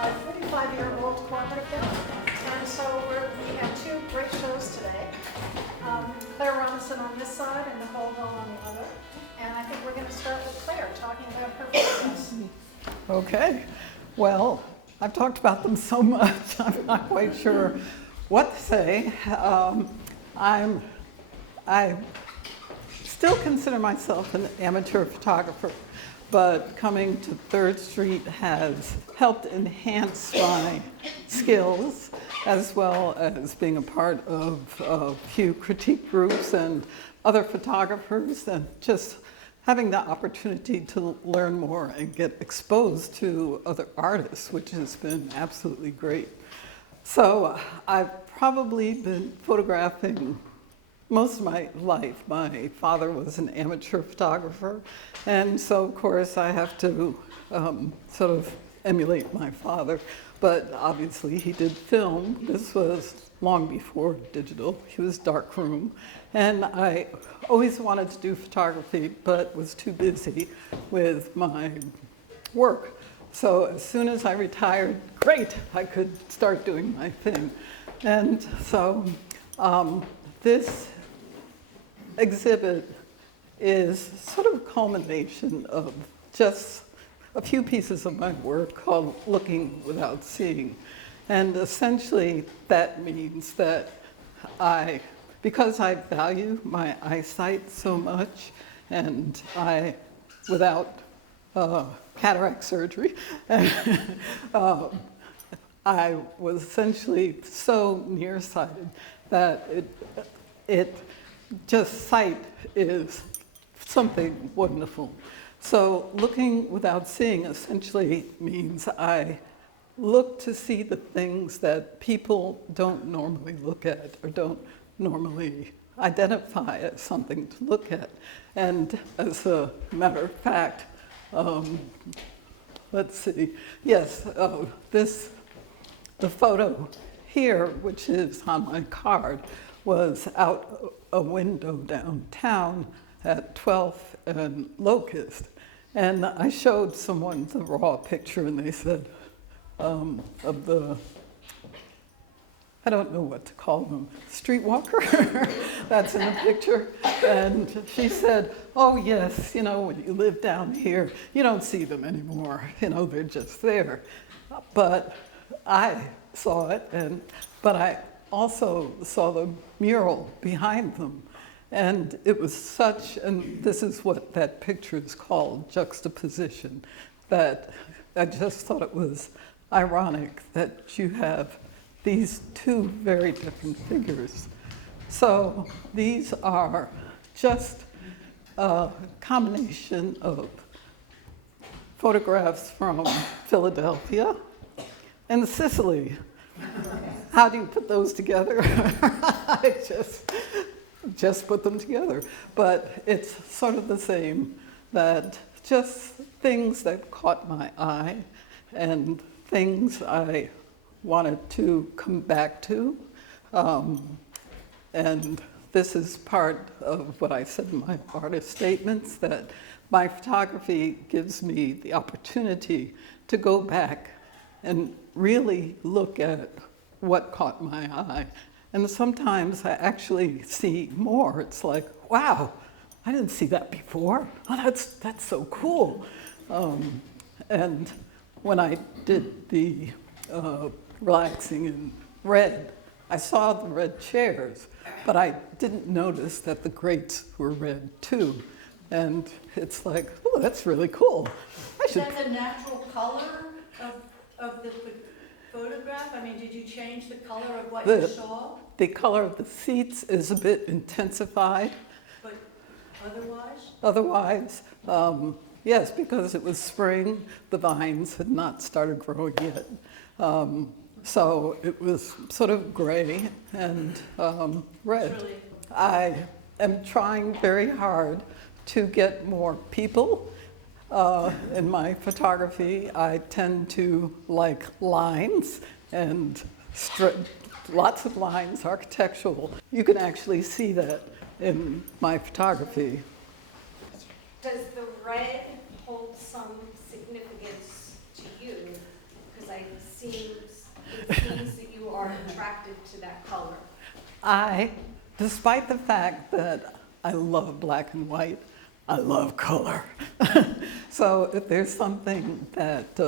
a 45-year-old corporate film. And so we have two great shows today. Claire Robinson on this side and Nicole Hill on the other. And I think we're going to start with Claire talking about her photographs. Okay, well, I've talked about them so much, I'm not quite sure what to say. I still consider myself an amateur photographer, but coming to 3rd Street has helped enhance my skills, as well as being a part of a few critique groups and other photographers, and just having the opportunity to learn more and get exposed to other artists, which has been absolutely great. So I've probably been photographing most of my life. My father was an amateur photographer, and so of course I have to sort of emulate my father. But obviously he did film. This was long before digital. He was darkroom. And I always wanted to do photography, but was too busy with my work. So as soon as I retired, great, I could start doing my thing. And so this exhibit is sort of a culmination of just a few pieces of my work called Looking Without Seeing. And essentially that means that because I value my eyesight so much, and without cataract surgery, I was essentially so nearsighted that sight is something wonderful. So looking without seeing essentially means I look to see the things that people don't normally look at or don't normally identify as something to look at. And as a matter of fact, let's see, yes, the photo here, which is on my card, was out a window downtown at 12th and Locust. And I showed someone the raw picture, and they said, of the, I don't know what to call them, streetwalker, that's in the picture. And she said, oh yes, when you live down here, you don't see them anymore. They're just there. But I saw it, but I also saw the mural behind them. And it was and this is what that picture is called, juxtaposition, that I just thought it was ironic that you have these two very different figures. So these are just a combination of photographs from Philadelphia and Sicily. How do you put those together? I just put them together. But it's sort of the same, that just things that caught my eye and things I wanted to come back to. And this is part of what I said in my artist statements, that my photography gives me the opportunity to go back and really look at what caught my eye. And sometimes I actually see more. It's like, wow, I didn't see that before. Oh, that's so cool. And when I did the relaxing in red, I saw the red chairs, but I didn't notice that the grates were red too. And it's like, oh, that's really cool. Is that the natural color of the photograph? I mean, did you change the color of what you saw? The color of the seats is a bit intensified. But otherwise? Otherwise, yes, because it was spring, the vines had not started growing yet. So it was sort of gray and red. Really... I am trying very hard to get more people in my photography. I tend to like lines and lots of lines, architectural. You can actually see that in my photography. Does the red hold some significance to you? Because I seems that you are attracted to that color. Despite the fact that I love black and white, I love color. So if there's something that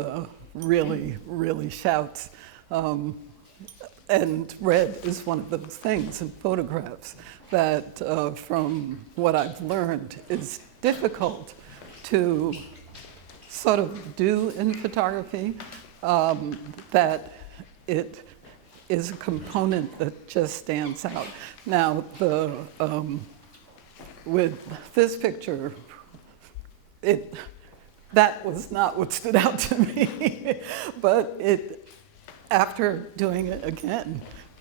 really, really shouts, and red is one of those things in photographs that, from what I've learned, is difficult to sort of do in photography, that it is a component that just stands out. Now, with this picture, that was not what stood out to me, but after doing it again,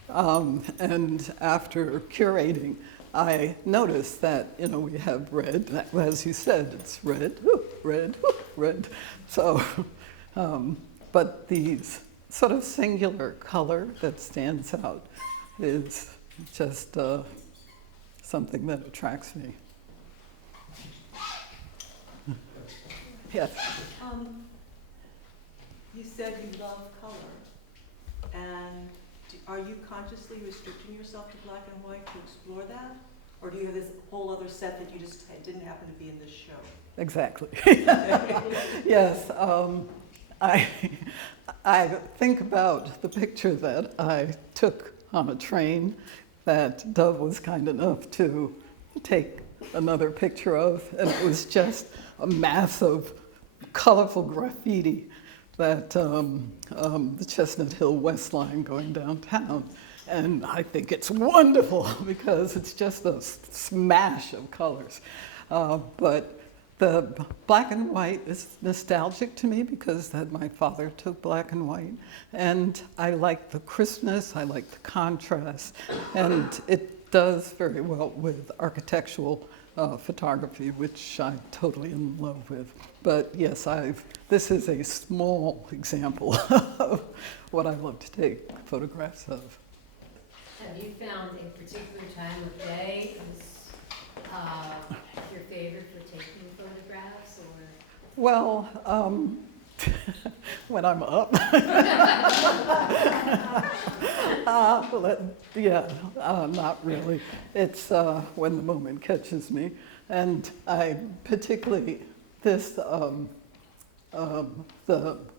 and after curating, I noticed that, we have red, as you said, it's red, red, red. So, but these sort of singular color that stands out is just something that attracts me. Yes. You said you love color, and are you consciously restricting yourself to black and white to explore that? Or do you have this whole other set that you just didn't happen to be in this show? Exactly. Yes. I think about the picture that I took on a train that Dove was kind enough to take another picture of, and it was just a mass of colorful graffiti that the Chestnut Hill West Line going downtown. And I think it's wonderful because it's just a smash of colors. But the black and white is nostalgic to me because my father took black and white. And I like the crispness, I like the contrast, and it does very well with architectural photography, which I'm totally in love with. But yes, this is a small example of what I love to take photographs of. Have you found a particular time of day is your favorite for taking photographs, or? Well, when I'm up. Not really. It's when the moment catches me. And I particularly, the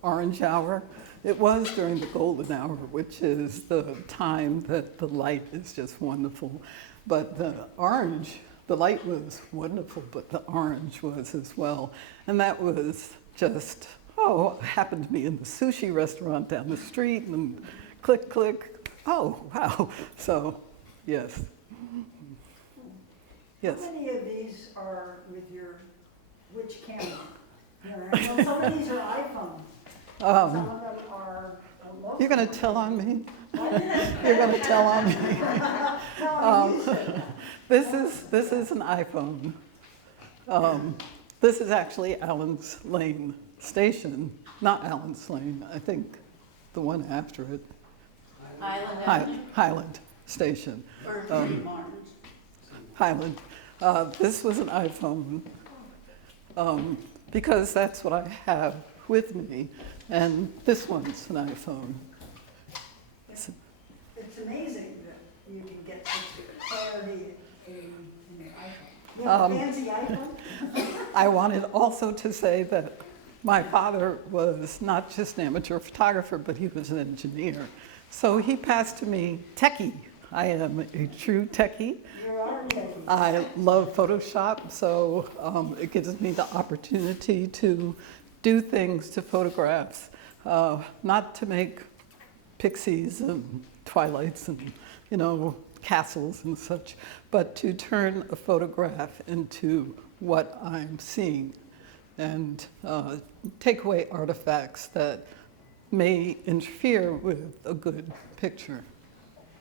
orange hour, it was during the golden hour, which is the time that the light is just wonderful. But the orange, the light was wonderful, but the orange was as well. And that was just, happened to be in the sushi restaurant down the street, and click, click, oh, wow. So, yes. Yes. How many of these are with which camera? Well, some of these are iPhone. Some of them are. You're going to tell on me? You're going to tell on me? This is an iPhone. This is actually Allen's Lane Station, not Allen's Lane, I think the one after it. Highland Station. Or Highland. This was an iPhone because that's what I have with me, and this one's an iPhone. It's amazing that you can get such clarity in your iPhone. You have a fancy iPhone? I wanted also to say that my father was not just an amateur photographer, but he was an engineer. So he passed to me techie. I am a true techie. You are techie. I love Photoshop, so it gives me the opportunity to do things to photographs, not to make pixies and twilights and, castles and such, but to turn a photograph into what I'm seeing and take away artifacts that may interfere with a good picture.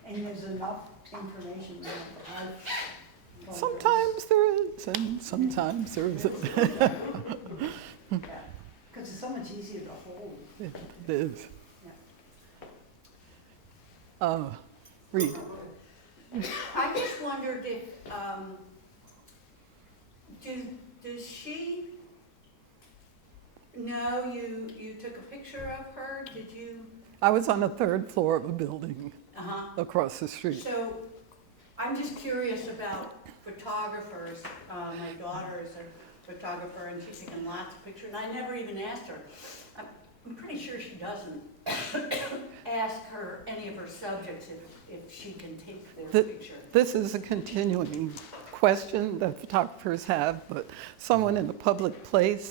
And there's enough information in it. Sometimes there is, and sometimes there isn't. Because it's so much easier to hold. It is. Read. I just wondered if, does she know you took a picture of her? Did you I was on the third floor of a building Uh-huh. across the street. So I'm just curious about photographers. My daughter is a photographer and she's taken lots of pictures, and I never even asked her. I'm pretty sure she doesn't ask her any of her subjects if she can take their picture. This is a continuing question that photographers have, but someone in a public place,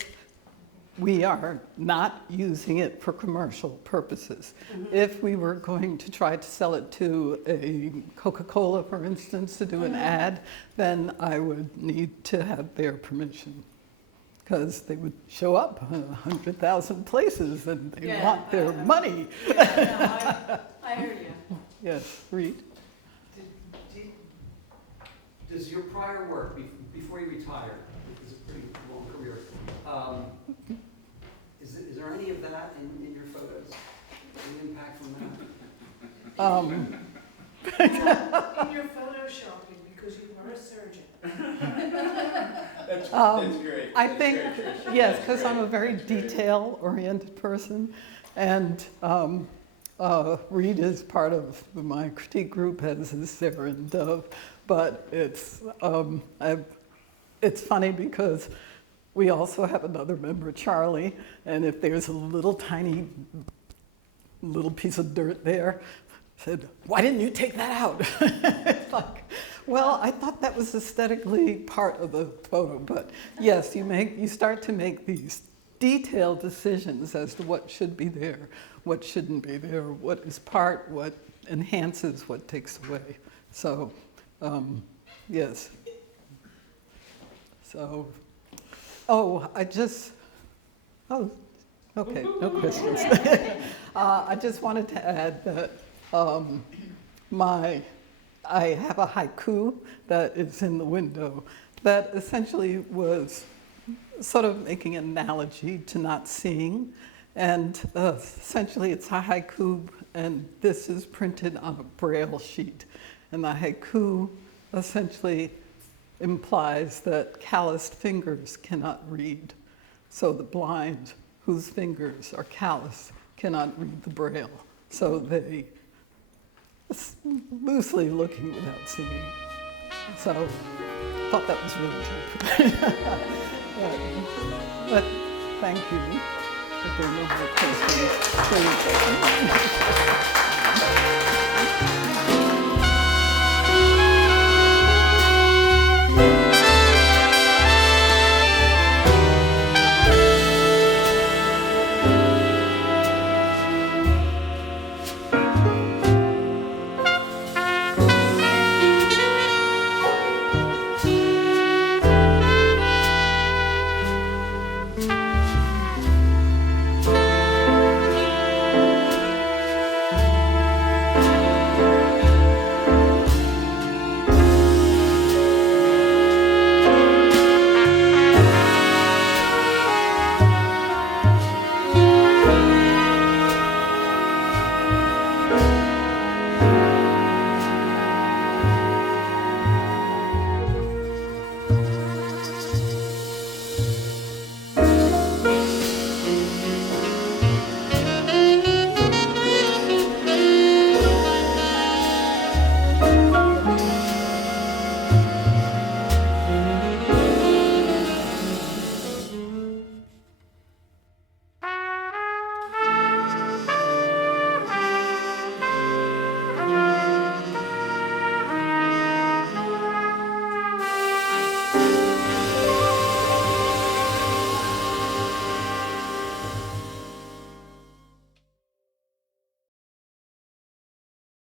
we are not using it for commercial purposes. If we were going to try to sell it to a Coca-Cola, for instance, to do an ad, then I would need to have their permission. Because they would show up 100,000 places and they Yeah, want their money. Yeah, no, I hear you. Yes, Reed? Does your prior work, before you retired, which is a pretty long career, is there any of that in your photos? Any impact from that? In your photoshopping, because you are a surgeon. That's great. I That's think, great, Tricia. yes, That's because great. I'm a very That's great. detail-oriented person, and Reed is part of my critique group, as is Sarah and Dove, but it's funny because we also have another member, Charlie, and if there's a little tiny little piece of dirt there, said, why didn't you take that out? It's like, well, I thought that was aesthetically part of the photo, but yes, you start to make these detailed decisions as to what should be there, what shouldn't be there, what is part, what enhances, what takes away. So, yes. So, okay, no questions. I just wanted to add that I have a haiku that is in the window that essentially was sort of making an analogy to not seeing. And essentially it's a haiku, and this is printed on a braille sheet. And the haiku essentially implies that calloused fingers cannot read. So the blind, whose fingers are callous, cannot read the braille. So they loosely looking without seeing. So I thought that was really deep. but thank you. If there are no more questions, please.